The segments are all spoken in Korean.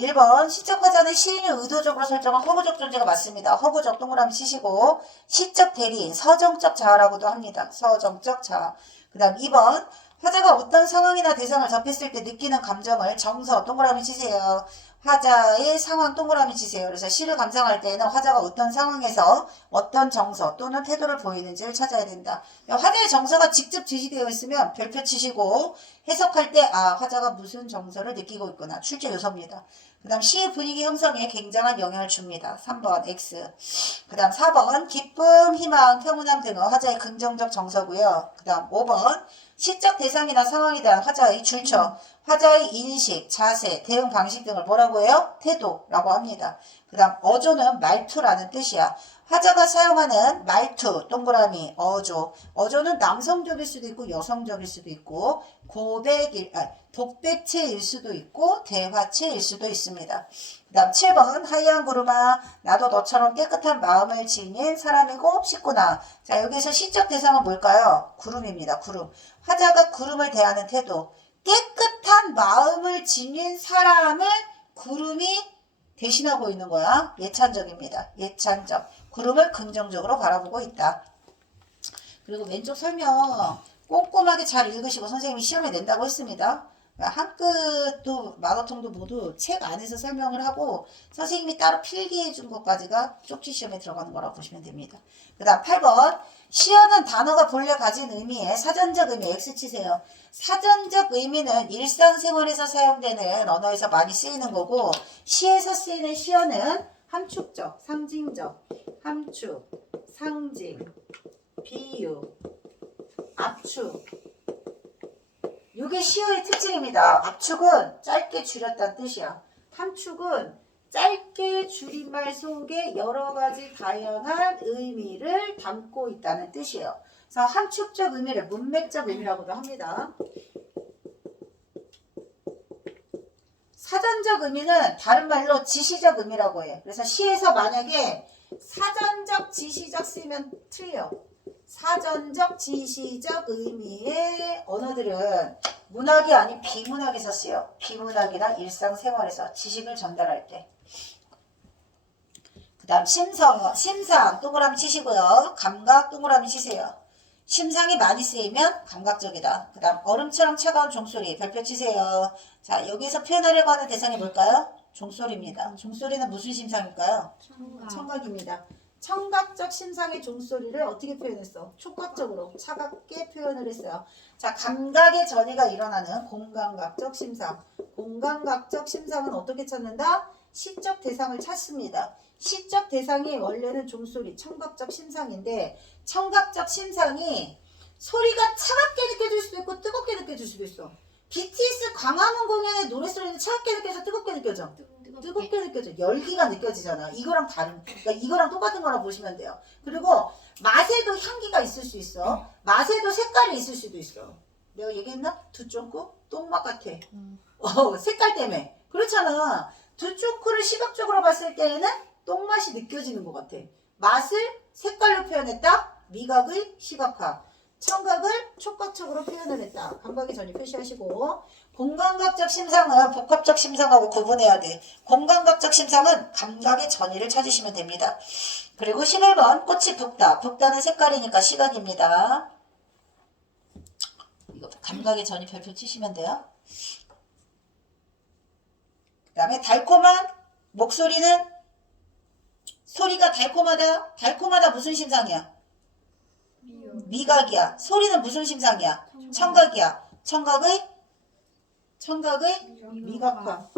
1번 시적 화자는 시인이 의도적으로 설정한 허구적 존재가 맞습니다. 허구적 동그라미 치시고 시적 대리인 서정적 자아라고도 합니다. 서정적 자아. 그 다음 2번 화자가 어떤 상황이나 대상을 접했을 때 느끼는 감정을 정서 동그라미 치세요. 화자의 상황 동그라미 치세요. 그래서 시를 감상할 때에는 화자가 어떤 상황에서 어떤 정서 또는 태도를 보이는지를 찾아야 된다. 화자의 정서가 직접 제시되어 있으면 별표 치시고 해석할 때 화자가 무슨 정서를 느끼고 있구나. 출제 요소입니다. 그 다음 시의 분위기 형성에 굉장한 영향을 줍니다. 3번 X. 그 다음 4번 기쁨, 희망, 평온함 등은 화자의 긍정적 정서고요. 그 다음 5번 시적 대상이나 상황에 대한 화자의 출처, 화자의 인식, 자세, 대응 방식 등을 뭐라고 해요? 태도라고 합니다. 그 다음 어조는 말투라는 뜻이야. 화자가 사용하는 말투, 동그라미, 어조. 어조는 남성적일 수도 있고 여성적일 수도 있고 독백체일 수도 있고 대화체일 수도 있습니다. 그 다음 7번 하얀 구름아 나도 너처럼 깨끗한 마음을 지닌 사람이고 싶구나. 자, 여기서 시적 대상은 뭘까요? 구름입니다. 구름. 화자가 구름을 대하는 태도. 깨끗한 마음을 지닌 사람을 구름이 대신하고 있는 거야. 예찬적입니다. 예찬적. 구름을 긍정적으로 바라보고 있다. 그리고 왼쪽 설명 꼼꼼하게 잘 읽으시고 선생님이 시험에 낸다고 했습니다. 한끗도 마라톤도 모두 책 안에서 설명을 하고 선생님이 따로 필기해 준 것까지가 쪽지 시험에 들어가는 거라고 보시면 됩니다. 그 다음 8번 시어는 단어가 본래 가진 의미의 사전적 의미 X 치세요. 사전적 의미는 일상생활에서 사용되는 언어에서 많이 쓰이는 거고 시에서 쓰이는 시어는 함축적, 상징적, 함축, 상징, 비유, 압축. 이게 시어의 특징입니다. 압축은 짧게 줄였다는 뜻이야. 함축은 짧게 줄임말 속에 여러 가지 다양한 의미를 담고 있다는 뜻이에요. 그래서 함축적 의미를 문맥적 의미라고도 합니다. 사전적 의미는 다른 말로 지시적 의미라고 해. 그래서 시에서 만약에 사전적, 지시적 쓰면 틀려. 사전적, 지시적 의미의 언어들은 문학이 아닌 비문학에서 쓰여. 비문학이나 일상생활에서 지식을 전달할 때. 그 다음 심상 동그라미 치시고요. 감각 동그라미 치세요. 심상이 많이 쓰이면 감각적이다. 그 다음 얼음처럼 차가운 종소리 별표 치세요. 자, 여기서 표현하려고 하는 대상이 뭘까요? 종소리입니다. 종소리는 무슨 심상일까요? 청각입니다. 청각적 심상의 종소리를 어떻게 표현했어? 촉각적으로 차갑게 표현을 했어요. 자, 감각의 전이가 일어나는 공감각적 심상. 공감각적 심상은 어떻게 찾는다? 시적 대상을 찾습니다. 시적 대상이 원래는 종소리, 청각적 심상인데 청각적 심상이 소리가 차갑게 느껴질 수도 있고 뜨겁게 느껴질 수도 있어. BTS 광화문 공연의 노래소리는 차갑게 느껴져, 뜨겁게 느껴져? 뜨겁게 느껴져. 열기가 느껴지잖아. 이거랑 그러니까 이거랑 똑같은 거라 보시면 돼요. 그리고 맛에도 향기가 있을 수 있어. 맛에도 색깔이 있을 수도 있어. 내가 얘기했나? 두쫑코? 똥맛 같아. 색깔 때문에. 그렇잖아. 두쫑코를 시각적으로 봤을 때에는 똥맛이 느껴지는 것 같아. 맛을 색깔로 표현했다. 미각의 시각화. 청각을 촉각적으로 표현을 했다. 감각의 전이 표시하시고 공감각적 심상은 복합적 심상하고 구분해야 돼. 공감각적 심상은 감각의 전이를 찾으시면 됩니다. 그리고 11번 꽃이 붓다. 붓다는 색깔이니까 시각입니다. 이거 감각의 전이 별표 치시면 돼요. 그 다음에 달콤한 목소리는 소리가 달콤하다. 달콤하다 무슨 심상이야? 미각이야. 소리는 무슨 심상이야? 청각이야. 청각의 미각화.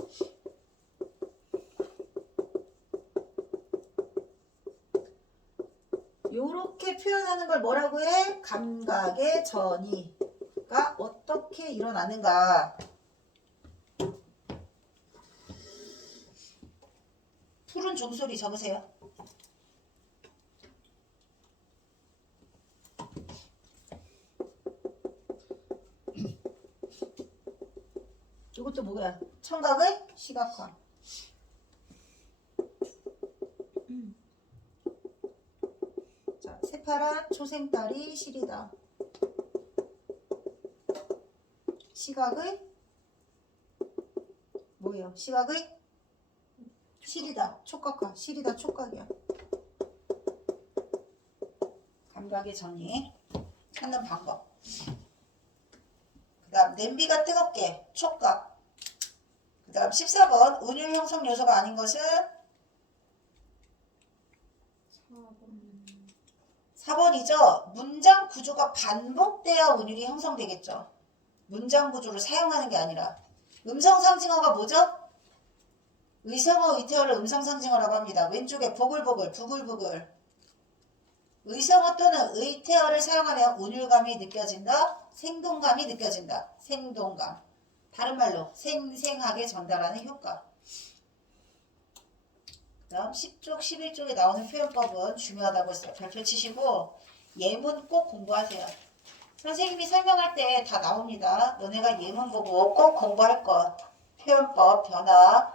요렇게 표현하는 걸 뭐라고 해? 감각의 전이가 어떻게 일어나는가. 푸른 종소리 적으세요. 이것도 뭐야? 청각의 시각화. 자, 새파란 초생달이 시리다. 시각의 뭐예요? 시각의 실이다. 촉각화. 실이다. 촉각이야. 감각의 정의 찾는 방법. 그 다음 냄비가 뜨겁게 촉각. 그 다음 14번 운율 형성 요소가 아닌 것은 4번이죠. 문장 구조가 반복돼야 운율이 형성되겠죠. 문장 구조를 사용하는 게 아니라. 음성 상징어가 뭐죠? 의성어, 의태어를 음성 상징어라고 합니다. 왼쪽에 보글보글, 부글부글. 의성어 또는 의태어를 사용하면 운율감이 느껴진다. 생동감이 느껴진다. 생동감. 다른 말로 생생하게 전달하는 효과. 그 다음 10쪽, 11쪽에 나오는 표현법은 중요하다고 했어요. 별표 치시고 예문 꼭 공부하세요. 선생님이 설명할 때 다 나옵니다. 너네가 예문 보고 꼭 공부할 것. 표현법, 변화,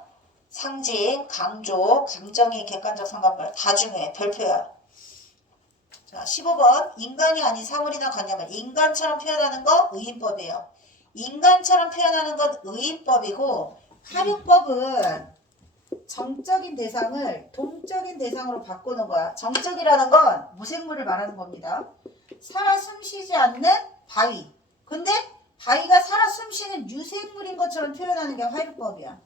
상징, 강조, 감정의 객관적 상관말 다 중요해. 별표야. 자, 15번 인간이 아닌 사물이나 관념을 인간처럼 표현하는 거 의인법이에요. 인간처럼 표현하는 건 의인법이고 활용법은 정적인 대상을 동적인 대상으로 바꾸는 거야. 정적이라는 건 무생물을 말하는 겁니다. 살아 숨쉬지 않는 바위. 근데 바위가 살아 숨쉬는 유생물인 것처럼 표현하는 게 화류법이야.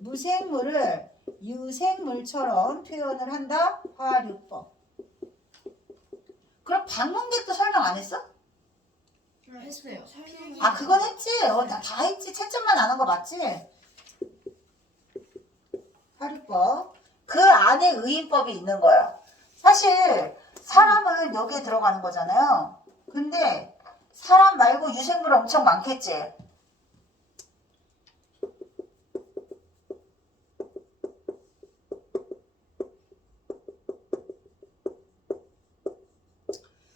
무생물을 유생물처럼 표현을 한다. 화류법. 그럼 방문객도 설명 안 했어? 했어요. 아 그건 했지. 다 했지. 채점만 안 한 거 맞지? 화류법. 그 안에 의인법이 있는 거야. 사실 사람은 여기에 들어가는 거잖아요. 근데 사람 말고 유생물 엄청 많겠지.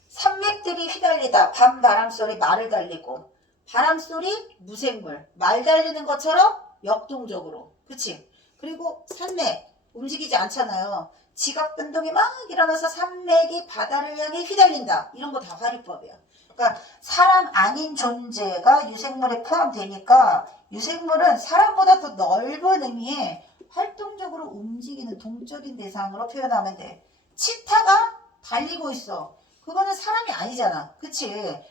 산맥들이 휘달리다. 밤 바람소리 말을 달리고. 바람소리 무생물. 말 달리는 것처럼 역동적으로. 그치? 그리고 산맥 움직이지 않잖아요. 지각 변동이 막 일어나서 산맥이 바다를 향해 휘달린다. 이런 거 다 화류법이야. 그러니까 사람 아닌 존재가 유생물에 포함되니까 유생물은 사람보다 더 넓은 의미의 활동적으로 움직이는 동적인 대상으로 표현하면 돼. 치타가 달리고 있어. 그거는 사람이 아니잖아. 그치?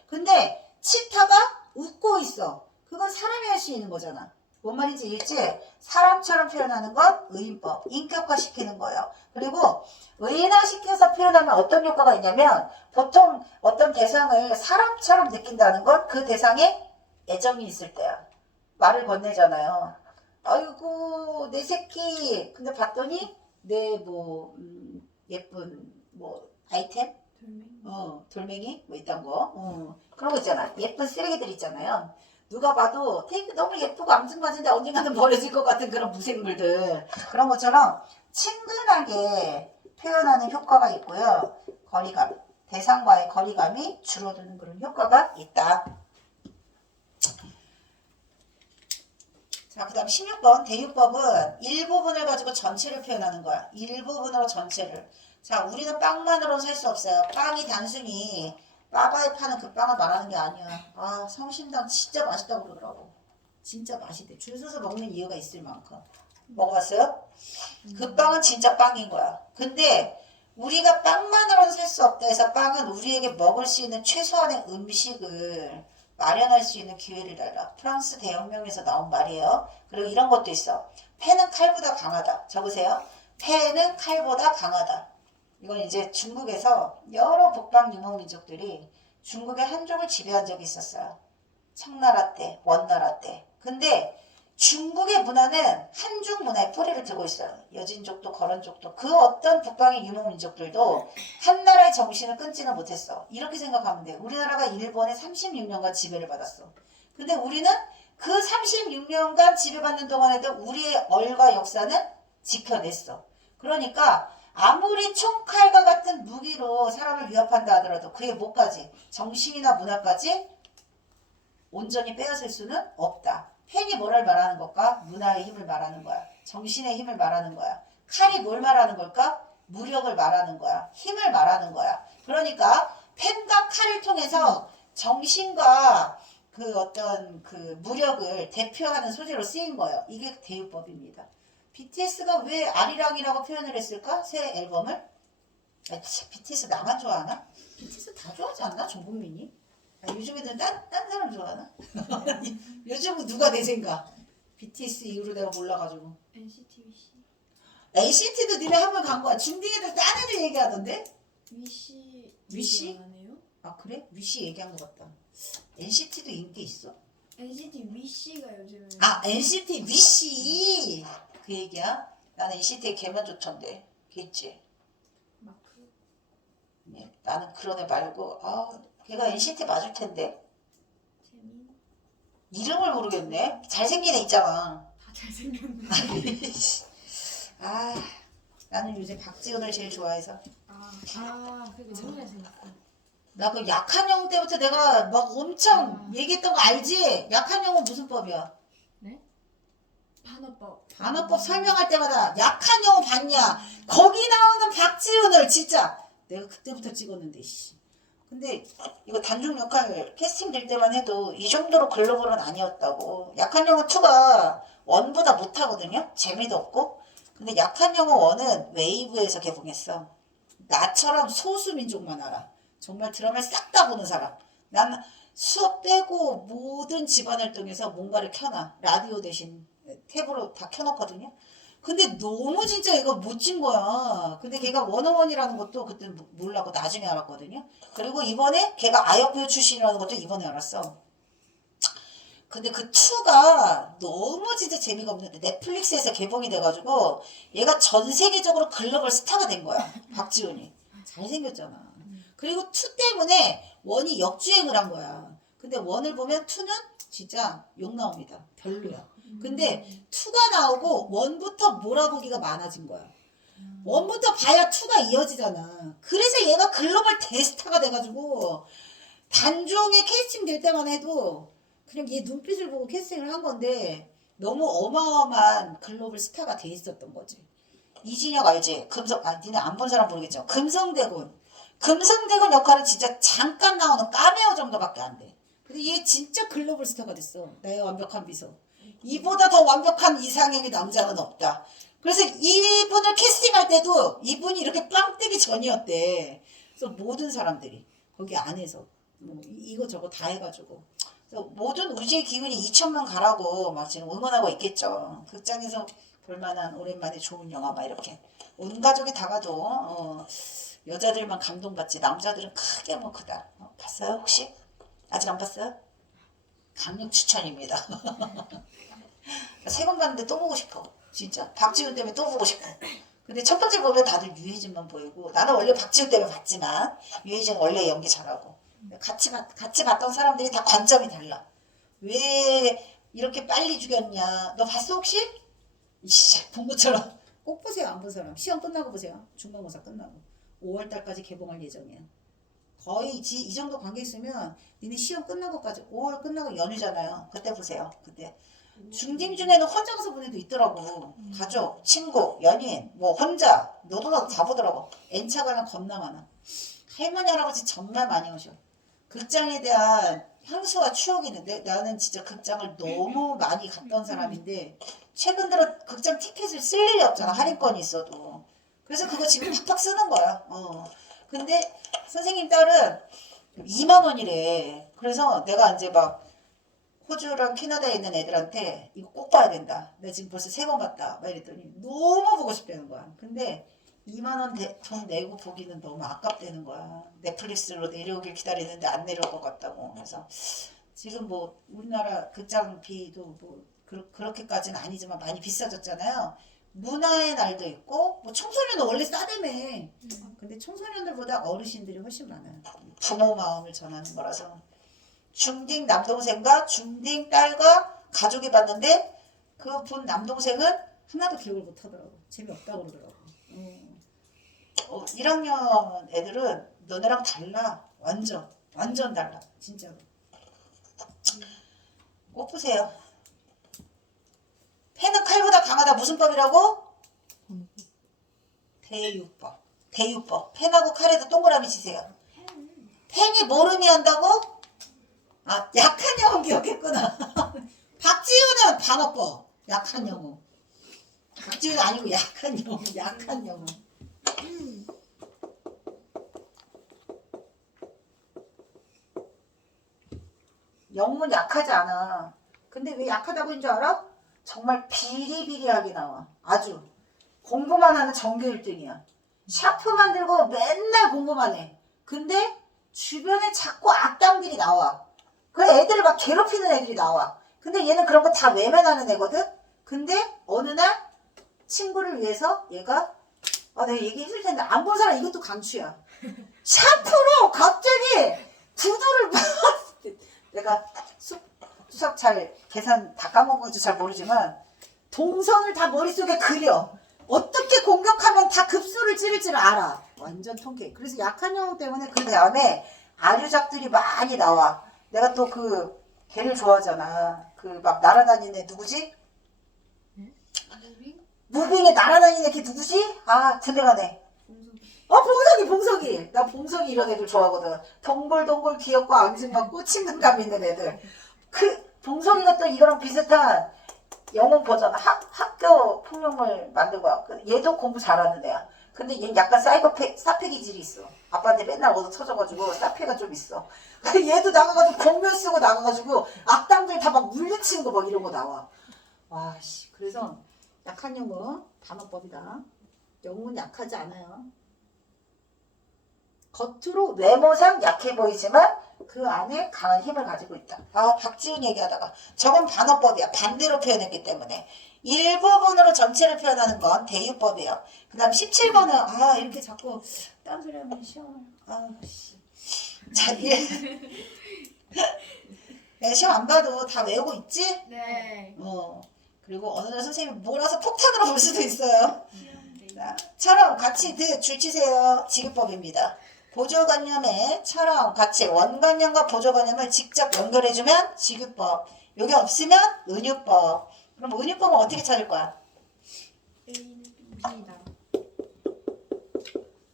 근데 치타가 웃고 있어. 그건 사람이 할 수 있는 거잖아. 뭔 말인지 읽지? 사람처럼 표현하는 건 의인법, 인격화시키는 거예요. 그리고 의인화시켜서 표현하면 어떤 효과가 있냐면 보통 어떤 대상을 사람처럼 느낀다는 건 그 대상에 애정이 있을 때야. 말을 건네잖아요. 아이고 내 새끼. 근데 봤더니 내 뭐 예쁜 뭐 아이템? 돌멩이? 뭐 이딴 거. 그런 거 있잖아. 예쁜 쓰레기들 있잖아요. 누가 봐도 되게 너무 예쁘고 앙증맞은데 언젠가는 버려질 것 같은 그런 무생물들. 그런 것처럼 친근하게 표현하는 효과가 있고요. 거리감, 대상과의 거리감이 줄어드는 그런 효과가 있다. 자, 그 다음 16번 대유법은 일부분을 가지고 전체를 표현하는 거야. 일부분으로 전체를. 자, 우리는 빵만으로는 살 수 없어요. 빵이 단순히 빠바에 파는 그 빵을 말하는 게 아니야. 아, 성심당 진짜 맛있다고 그러더라고. 진짜 맛있대. 줄 서서 먹는 이유가 있을 만큼. 먹어봤어요? 그 빵은 진짜 빵인 거야. 근데 우리가 빵만으로는 살 수 없다 해서 빵은 우리에게 먹을 수 있는 최소한의 음식을 마련할 수 있는 기회를 달라. 프랑스 대혁명에서 나온 말이에요. 그리고 이런 것도 있어. 패는 칼보다 강하다. 적으세요. 패는 칼보다 강하다. 이건 이제 중국에서 여러 북방 유목민족들이 중국의 한족을 지배한 적이 있었어요. 청나라 때, 원나라 때. 근데 중국의 문화는 한족 문화의 뿌리를 두고 있어요. 여진족도 거란족도 그 어떤 북방의 유목민족들도 한 나라의 정신을 끊지는 못했어. 이렇게 생각하면 돼. 우리나라가 일본에 36년간 지배를 받았어. 근데 우리는 그 36년간 지배받는 동안에도 우리의 얼과 역사는 지켜냈어. 그러니까 아무리 총칼과 같은 무기로 사람을 위협한다 하더라도 그의 목까지, 정신이나 문화까지 온전히 빼앗을 수는 없다. 펜이 뭐를 말하는 걸까? 문화의 힘을 말하는 거야. 정신의 힘을 말하는 거야. 칼이 뭘 말하는 걸까? 무력을 말하는 거야. 힘을 말하는 거야. 그러니까 펜과 칼을 통해서 정신과 그 어떤 그 무력을 대표하는 소재로 쓰인 거예요. 이게 대유법입니다. BTS가 왜 아리랑이라고 표현을 했을까? 새 앨범을? BTS 나만 좋아하나? BTS 다 좋아하지 않나? 전 국민이? 요즘 애들은 딴 사람 좋아하나? 요즘은 누가 내 생각? BTS 이후로 내가 몰라가지고. NCT 위시. NCT도 니네 한 번 간 거야. 중딩 애들 딴 애들 얘기하던데? 위시. 위시? 좋아하네요. 아 그래? 위시 얘기한 것 같다. NCT도 인기 있어? NCT 위시가 요즘에. 아 NCT 위시 그 얘기야? 나는 NCT의 걔만 좋던데. 걔 있지? 마크. 네, 나는 그런 애 말고 걔가 NCT 맞을 텐데 재민. 이름을 모르겠네. 잘생긴 애 있잖아. 다 잘생겼네. 아 나는 요새 박지훈을 제일 좋아해서. 그게 너무 잘생겼어. 나 그 약한 영웅 때부터 내가 막 엄청 얘기했던 거 알지? 약한 영웅 무슨 법이야? 네? 반어법. 단어법 설명할 때마다 약한 영웅 봤냐? 거기 나오는 박지훈을 진짜 내가 그때부터 찍었는데 씨. 근데 이거 단중 역할 캐스팅 될 때만 해도 이 정도로 글로벌은 아니었다고. 약한 영웅 2가 1보다 못하거든요. 재미도 없고. 근데 약한 영웅 1은 웨이브에서 개봉했어. 나처럼 소수민족만 알아. 정말 드라마를 싹 다 보는 사람. 나는 수업 빼고 모든 집안활동에서 뭔가를 켜놔. 라디오 대신 탭으로 다 켜놓거든요. 근데 너무 진짜 이거 멋진 거야. 근데 걔가 원어원이라는 것도 그때 몰랐고 나중에 알았거든요. 그리고 이번에 걔가 아역배우 출신이라는 것도 이번에 알았어. 근데 그 2가 너무 진짜 재미가 없는데 넷플릭스에서 개봉이 돼가지고 얘가 전 세계적으로 글로벌 스타가 된 거야. 박지훈이. 잘생겼잖아. 그리고 2 때문에 1이 역주행을 한 거야. 근데 1을 보면 2는 진짜 욕 나옵니다. 별로야. 근데 2가 나오고 1부터 몰아보기가 많아진 거야. 1부터 봐야 2가 이어지잖아. 그래서 얘가 글로벌 대스타가 돼가지고 단종에 캐스팅 될 때만 해도 그냥 얘 눈빛을 보고 캐스팅을 한 건데 너무 어마어마한 글로벌 스타가 돼 있었던 거지. 이진혁 알지? 니네 안 본 사람 모르겠죠. 금성대군 역할은 진짜 잠깐 나오는 카메오 정도밖에 안 돼. 근데 얘 진짜 글로벌 스타가 됐어. 나의 완벽한 비서. 이보다 더 완벽한 이상형의 남자는 없다. 그래서 이분을 캐스팅할 때도 이분이 이렇게 빵 뜨기 전이었대. 그래서 모든 사람들이 거기 안에서 뭐 이거 다 해가지고 그래서 모든 우주의 기운이 2천만 가라고 막 지금 응원하고 있겠죠. 극장에서 볼만한 오랜만에 좋은 영화 막 이렇게 온 가족이 다 가도 여자들만 감동받지 남자들은 크게 뭐 크다. 봤어요 혹시? 아직 안 봤어요? 강력 추천입니다. 3번 봤는데 또 보고 싶어. 진짜 박지훈 때문에 또 보고 싶어. 근데 첫 번째 보면 다들 유해진만 보이고 나는 원래 박지훈 때문에 봤지만 유해진 원래 연기 잘하고 같이 봤던 사람들이 다 관점이 달라. 왜 이렇게 빨리 죽였냐. 너 봤어 혹시? 이씨 본 것처럼 꼭 보세요. 안 본 사람 시험 끝나고 보세요. 중간고사 끝나고 5월달까지 개봉할 예정이야. 거의 이 정도 관객 있으면 니네 시험 끝나고까지 5월 끝나고 연휴잖아요. 그때 보세요. 그때 중딩 중에는 혼자 가서 본 애도 있더라고. 가족, 친구, 연인, 뭐 혼자 너도 다 보더라고. N차 가면 겁나 많아. 할머니 할아버지 정말 많이 오셔. 극장에 대한 향수와 추억이 있는데 나는 진짜 극장을 너무 많이 갔던 사람인데 최근 들어 극장 티켓을 쓸 일이 없잖아. 할인권이 있어도. 그래서 그거 지금 팍팍 쓰는 거야. 근데 선생님 딸은 2만 원이래. 그래서 내가 이제 막 호주랑 캐나다에 있는 애들한테 이거 꼭 봐야 된다. 내가 지금 벌써 3번 봤다. 막 이랬더니 너무 보고 싶다는 거야. 근데 2만 원 돈 내고 보기는 너무 아깝다는 거야. 넷플릭스로 내려오길 기다리는데 안 내려올 것 같다고. 그래서 지금 뭐 우리나라 극장비도 뭐 그렇게까지는 아니지만 많이 비싸졌잖아요. 문화의 날도 있고 뭐 청소년은 원래 싸다며. 근데 청소년들보다 어르신들이 훨씬 많아요. 부모 마음을 전하는 거라서. 중딩 남동생과 중딩 딸과 가족이 봤는데 그 본 남동생은 하나도 기억을 못 하더라고. 재미없다고 그러더라고. 1학년 애들은 너네랑 달라. 완전 달라. 진짜로. 꼭 보세요. 패는 칼보다 강하다. 무슨 법이라고? 대유법. 펜하고 칼에도 동그라미 치세요. 펜이 뭘 의미한다고? 약한 영웅 기억했구나. 박지훈은 반어법. 약한 영웅. 박지훈 아니고 약한 영웅, 약한 영웅. 영웅은 약하지 않아. 근데 왜 약하다고 한 줄 알아? 정말 비리비리하게 나와. 아주. 공부만 하는 전교 1등이야. 샤프만 들고 맨날 공부만 해. 근데 주변에 자꾸 악당들이 나와. 그 애들을 막 괴롭히는 애들이 나와. 근데 얘는 그런 거 다 외면하는 애거든? 근데 어느 날 친구를 위해서 얘가 내가 얘기해줄 텐데 안 본 사람 이것도 강추야. 샤프로 갑자기 구두를 내가 수학 잘 계산 다 까먹어가지고 잘 모르지만 동선을 다 머릿속에 그려. 어떻게 공격하면 다 급소를 찌를지를 알아. 완전 통쾌. 그래서 약한 영웅 때문에 그 다음에 아류작들이 많이 나와. 내가 또 그 걔를 좋아하잖아. 그 막 날아다니는 애 누구지? 무빙? 무빙에 날아다니는 애 걔 누구지? 아 군대 가네. 봉석이. 나 봉석이 이런 애들 좋아하거든. 동글동글 귀엽고 앙증맞고 친근감 있는 애들. 그 봉석이가 또 이거랑 비슷한 영웅 버전 학교 폭력을 만들고 와. 얘도 공부 잘하는 애야. 근데 얘는 약간 사페 기질이 있어. 아빠한테 맨날 얻어 터져가지고 사페가 좀 있어. 얘도 나가가지고 공면 쓰고 나가가지고 악당들 다 막 물리치는 거 막 이런 거 나와. 와씨. 그래서 약한 영웅 단어법이다. 영웅은 약하지 않아요. 겉으로 외모상 약해 보이지만 그 안에 강한 힘을 가지고 있다. 박지훈 얘기하다가 저건 반어법이야. 반대로 표현했기 때문에 일부분으로 전체를 표현하는 건 대유법이에요. 그 다음 17번은 이렇게 자꾸 딴소리 하면 시험을 자, 내가 시험 안 봐도 다 외우고 있지? 네. 그리고 어느 날 선생님이 몰아서 폭탄으로 볼 수도 있어요. 처럼 같이 줄치세요. 지급법입니다. 보조관념에 처럼 같이 원관념과 보조관념을 직접 연결해주면 지급법. 요게 없으면 은유법. 그럼 은유법은 어떻게 찾을 거야? A는 B다.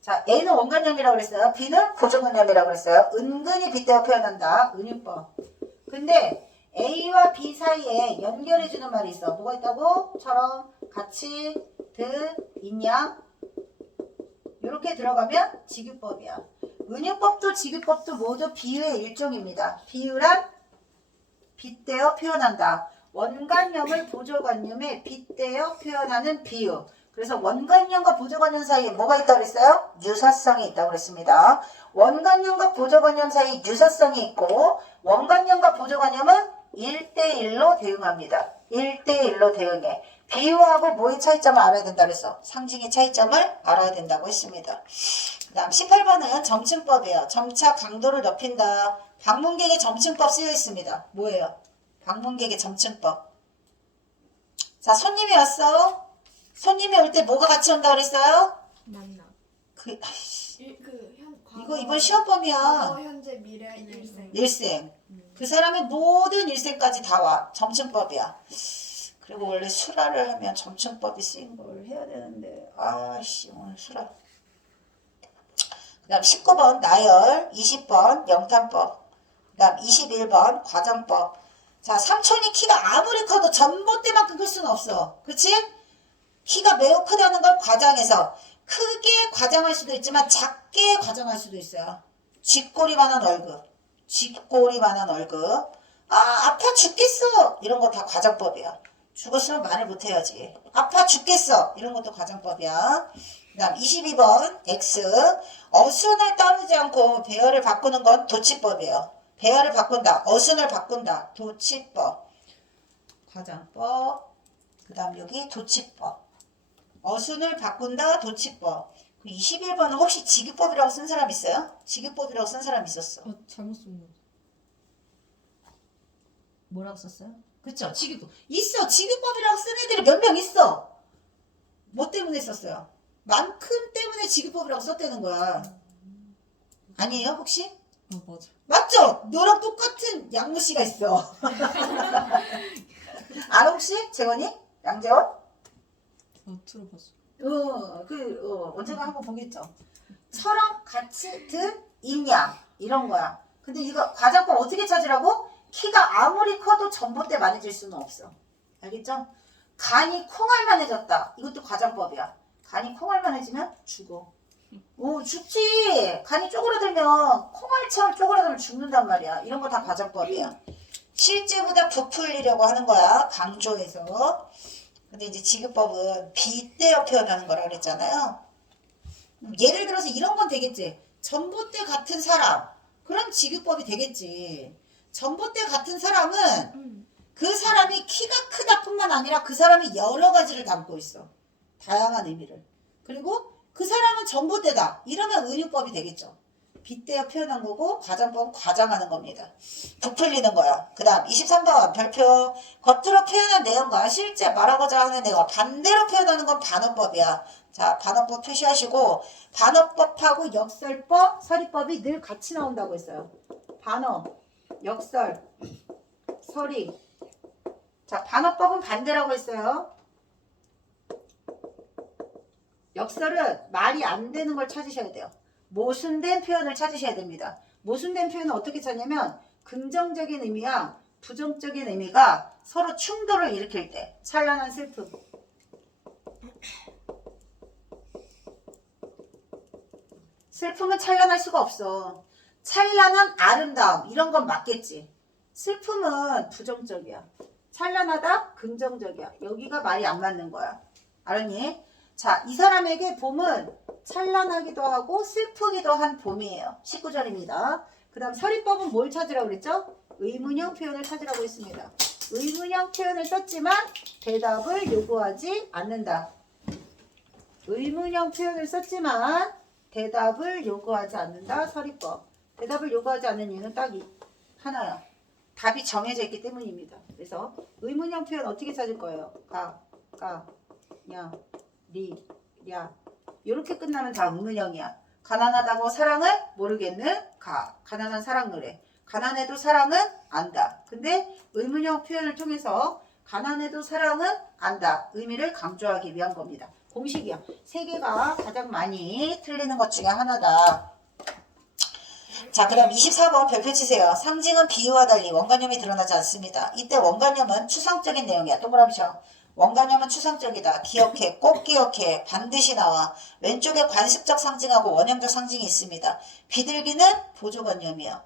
자, A는 원관념이라고 그랬어요. B는 보조관념이라고 그랬어요. 은근히 빗대어 표현한다. 은유법. 근데 A와 B 사이에 연결해주는 말이 있어. 뭐가 있다고? 처럼, 같이, 있냐? 이렇게 들어가면 지규법이야. 은유법도 지규법도 모두 비유의 일종입니다. 비유란 빗대어 표현한다. 원관념을 보조관념에 빗대어 표현하는 비유. 그래서 원관념과 보조관념 사이에 뭐가 있다고 그랬어요? 유사성이 있다고 그랬습니다. 원관념과 보조관념 사이에 유사성이 있고 원관념과 보조관념은 1대1로 대응합니다. 1대1로 대응해. 비유하고 뭐의 차이점을 알아야 된다 그랬어. 상징의 차이점을 알아야 된다고 했습니다. 그 다음 18번은 점층법이에요. 점차 강도를 높인다. 방문객의 점층법 쓰여 있습니다. 뭐예요? 방문객의 점층법. 자, 손님이 왔어. 손님이 올 때 뭐가 같이 온다 그랬어요? 만나. 이거 이번 시험범이야. 과거, 현재, 미래, 일생. 일생. 그 사람의 모든 일생까지 다 와. 점층법이야. 그리고 원래 수라를 하면 점층법이 쓰인 걸 해야 되는데 오늘 수라. 그 다음 19번 나열, 20번 영탄법, 그 다음 21번 과정법. 자, 삼촌이 키가 아무리 커도 전봇대만큼 클 수는 없어. 그치? 키가 매우 크다는 걸 과장해서 크게 과장할 수도 있지만 작게 과장할 수도 있어요. 쥐꼬리만한 얼굴. 쥐꼬리만한 얼굴. 아파 죽겠어. 이런 거 다 과장법이야. 죽었으면 말을 못해야지. 아파 죽겠어. 이런 것도 과장법이야. 그 다음 22번 X. 어순을 따르지 않고 배열을 바꾸는 건 도치법이에요. 배열을 바꾼다. 어순을 바꾼다. 도치법. 과장법. 그 다음 여기 도치법. 어순을 바꾼다. 도치법. 21번은 혹시 지급법이라고 쓴 사람 있어요? 지급법이라고 쓴 사람 있었어. 잘못 쓴 거. 뭐라고 썼어요? 그쵸? 지급법. 있어. 지급법이라고 쓴 애들이 몇 명 있어. 뭐 때문에 썼어요? 만큼 때문에 지급법이라고 썼다는 거야. 아니에요? 혹시? 맞아. 맞죠? 너랑 똑같은 양무 씨가 있어. 알아 혹시? 재원이? 양재원? 들어봤어. 언젠가 한번 보겠죠. 처럼, 같이, 있냐 이런 거야. 근데 이거 과장법 어떻게 찾으라고? 키가 아무리 커도 전봇대 많이 질 수는 없어. 알겠죠? 간이 콩알만해졌다. 이것도 과장법이야. 간이 콩알만해지면 죽어. 오, 죽지. 간이 쪼그라들면 콩알처럼 쪼그라들면 죽는단 말이야. 이런 거 다 과장법이야. 실제보다 부풀리려고 하는 거야. 강조해서. 근데 이제 지급법은 빗대어 표현하는 거라 그랬잖아요. 예를 들어서 이런 건 되겠지. 전봇대 같은 사람. 그럼 지급법이 되겠지. 전봇대 같은 사람은 그 사람이 키가 크다 뿐만 아니라 그 사람이 여러 가지를 담고 있어. 다양한 의미를. 그리고 그 사람은 전봇대다. 이러면 은유법이 되겠죠. 빗대어 표현한 거고 과장법은 과장하는 겁니다. 부풀리는 거야. 그 다음 23번 별표. 겉으로 표현한 내용과 실제 말하고자 하는 내용을 반대로 표현하는 건 반어법이야. 자, 반어법 표시하시고 반어법하고 역설법, 서리법이 늘 같이 나온다고 했어요. 반어, 역설, 서리. 자, 반어법은 반대라고 했어요. 역설은 말이 안 되는 걸 찾으셔야 돼요. 모순된 표현을 찾으셔야 됩니다. 모순된 표현은 어떻게 찾냐면 긍정적인 의미와 부정적인 의미가 서로 충돌을 일으킬 때 찬란한 슬픔. 슬픔은 찬란할 수가 없어. 찬란한 아름다움 이런 건 맞겠지. 슬픔은 부정적이야. 찬란하다 긍정적이야. 여기가 말이 안 맞는 거야. 알았니? 자, 이 사람에게 봄은 찬란하기도 하고 슬프기도 한 봄이에요. 19절입니다. 그 다음 서리법은 뭘 찾으라고 그랬죠? 의문형 표현을 찾으라고 했습니다. 의문형 표현을 썼지만 대답을 요구하지 않는다. 의문형 표현을 썼지만 대답을 요구하지 않는다. 서리법. 대답을 요구하지 않는 이유는 딱 하나야. 답이 정해져 있기 때문입니다. 그래서 의문형 표현 어떻게 찾을 거예요? 가, 냐, 리, 랴. 이렇게 끝나면 다 의문형이야. 가난하다고 사랑을 모르겠는 가. 가난한 사랑 노래. 가난해도 사랑은 안다. 근데 의문형 표현을 통해서 가난해도 사랑은 안다. 의미를 강조하기 위한 겁니다. 공식이야. 세 개가 가장 많이 틀리는 것 중에 하나다. 자, 그럼 24번 별표 치세요. 상징은 비유와 달리 원관념이 드러나지 않습니다. 이때 원관념은 추상적인 내용이야. 동그라미 쳐. 원관념은 추상적이다. 기억해. 꼭 기억해. 반드시 나와. 왼쪽에 관습적 상징하고 원형적 상징이 있습니다. 비둘기는 보조관념이요.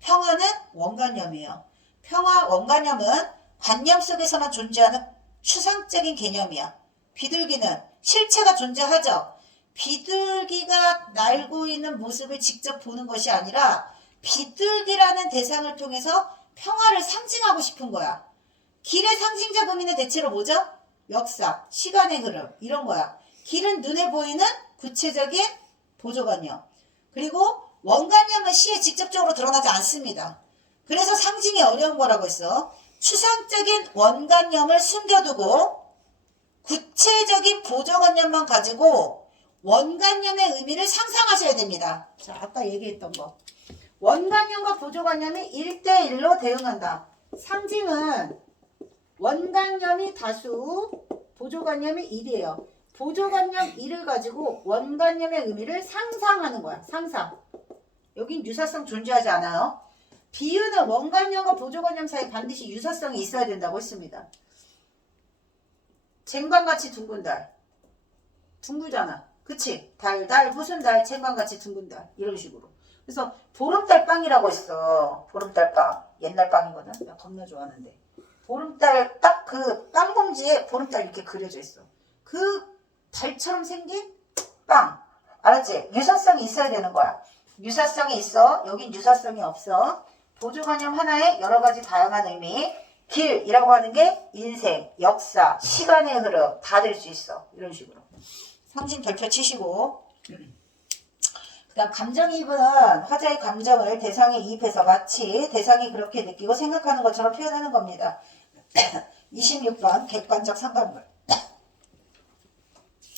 평화는 원관념이요. 평화, 원관념은 관념 속에서만 존재하는 추상적인 개념이야. 비둘기는 실체가 존재하죠. 비둘기가 날고 있는 모습을 직접 보는 것이 아니라 비둘기라는 대상을 통해서 평화를 상징하고 싶은 거야. 길의 상징적 의미는 대체로 뭐죠? 역사, 시간의 흐름 이런 거야. 길은 눈에 보이는 구체적인 보조관념. 그리고 원관념은 시에 직접적으로 드러나지 않습니다. 그래서 상징이 어려운 거라고 했어. 추상적인 원관념을 숨겨두고 구체적인 보조관념만 가지고 원관념의 의미를 상상하셔야 됩니다. 자, 아까 얘기했던 거. 원관념과 보조관념이 1대1로 대응한다. 상징은 원관념이 다수, 보조관념이 1이에요. 보조관념 1을 가지고 원관념의 의미를 상상하는 거야. 상상. 여긴 유사성 존재하지 않아요. 비유는 원관념과 보조관념 사이에 반드시 유사성이 있어야 된다고 했습니다. 쟁반같이 둥근 달. 둥글잖아. 그치? 달, 무슨 달, 쟁반같이 둥근 달. 이런 식으로. 그래서 보름달빵이라고 했어. 보름달빵. 옛날 빵이거든. 나 겁나 좋아하는데. 보름달 딱 그 빵 봉지에 보름달 이렇게 그려져 있어. 그 달처럼 생긴 빵. 알았지? 유사성이 있어야 되는 거야. 유사성이 있어. 여긴 유사성이 없어. 보조관념 하나에 여러 가지 다양한 의미. 길이라고 하는 게 인생, 역사, 시간의 흐름 다 될 수 있어. 이런 식으로. 상징 별표 치시고. 그 다음 감정이입은 화자의 감정을 대상에 이입해서 마치 대상이 그렇게 느끼고 생각하는 것처럼 표현하는 겁니다. 26번 객관적 상관물.